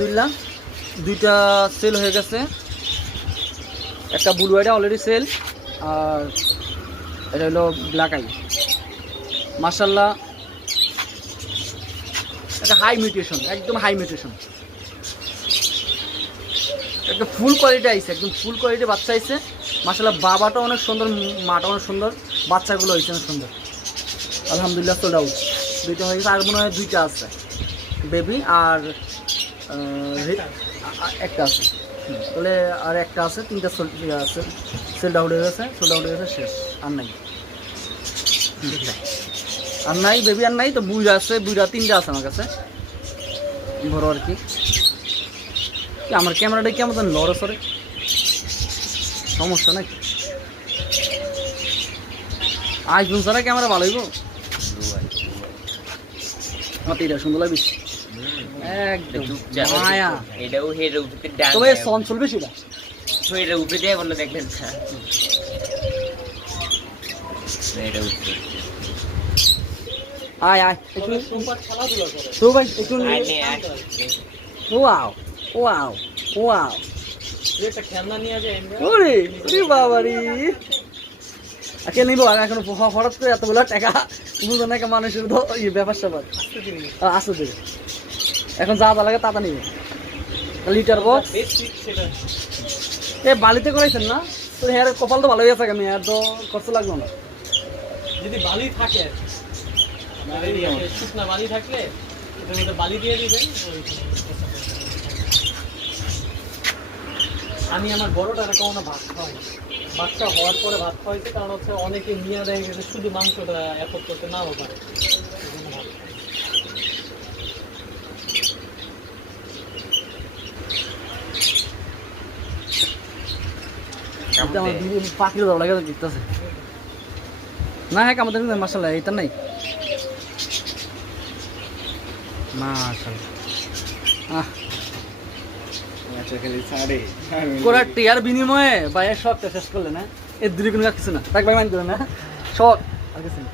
আলহামদুলিল্লাহ দুইটা সেল হয়ে গেছে, একটা ব্লু আইটা অলরেডি সেল, আর এটা হলো ব্ল্যাক আই। মাশাআল্লাহ একটা হাই মিউটেশন, একদম হাই মিউটেশন, একটা ফুল কোয়ালিটি আইছে, একদম ফুল কোয়ালিটি বাচ্চা আইছে। মাশাআল্লাহ বাবাটা অনেক সুন্দর, মাটা অনেক সুন্দর, বাচ্চাগুলো হয়েছে অনেক সুন্দর। আলহামদুলিল্লাহ সোল্ড আউট, দুইটা হয়ে গেছে, আর মনে হয় দুইটা আছে বেবি, আর একটা আছে, তাহলে আর একটা আছে, তিনটা আছে সেল আউট হয়ে গেছে, সোল্ড আউট হয়ে গেছে, শেষ, আর নাই, আর নাই বেবি, আর নাই। তো বুইরা আছে, বুইরা তিনটা আছে আমার কাছে বড় আর কি। আমার ক্যামেরাটা কেমন জানি লড়ে সরে, সমস্যা নাকি? আইফোন ছাড়া ক্যামেরা ভালো হইব? আমার তো এটা সুন্দর লাগবে একদম মায়া। এটাও হেড উপরে ডান, তবে সন চলবে সেটা, তো এটা উপরে দিয়ে বললো দেখলেন না, এটা উপরে আয় আয় একটু তো ভাই একটু আইনে আয় ওয়াও ওয়াও ওয়াও, একটা খেলনা নিয়ে যায় ওরে ওরে বাবা রে, আজকে নিবো এখন হঠাৎ করে এতগুলো টাকা বুঝো না, মানুষের তো ব্যাপার স্যাপার আসতে দেবে, এখন যা যা লাগে তা নিবে। লিটার বক্স এ বালিতে করাইছেন না তো, হেয়ার কপাল তো ভালোই আছে, আমি আর তো কষ্ট লাগলো না। যদি বালি থাকে, শুকনা বালি থাকলে এটার মধ্যে বালি দিয়ে দিবেন। আমি আমার বড়টার কখনো ভাত খাওয়াই, বাচ্চা হওয়ার পরে ভাত খাওয়াইছে, কারণ হচ্ছে অনেকে নিয়ে দেখে গেছে শুধু মাংসটা এফোর্ড করতে নাও পারে। আমার পাখির ভালো লাগে দেখতেছে না, হ্যাঁ আমাদের মাসাল্লাহ এটা নাই মাশাআল্লাহ। কোরা টিয়ার বিনিময়ে ভাইয়ের শখটা শেষ করলে না, এর দূরে কোনো কিছু না, তাক ভাই মান করে না, শখ আর কিছু না।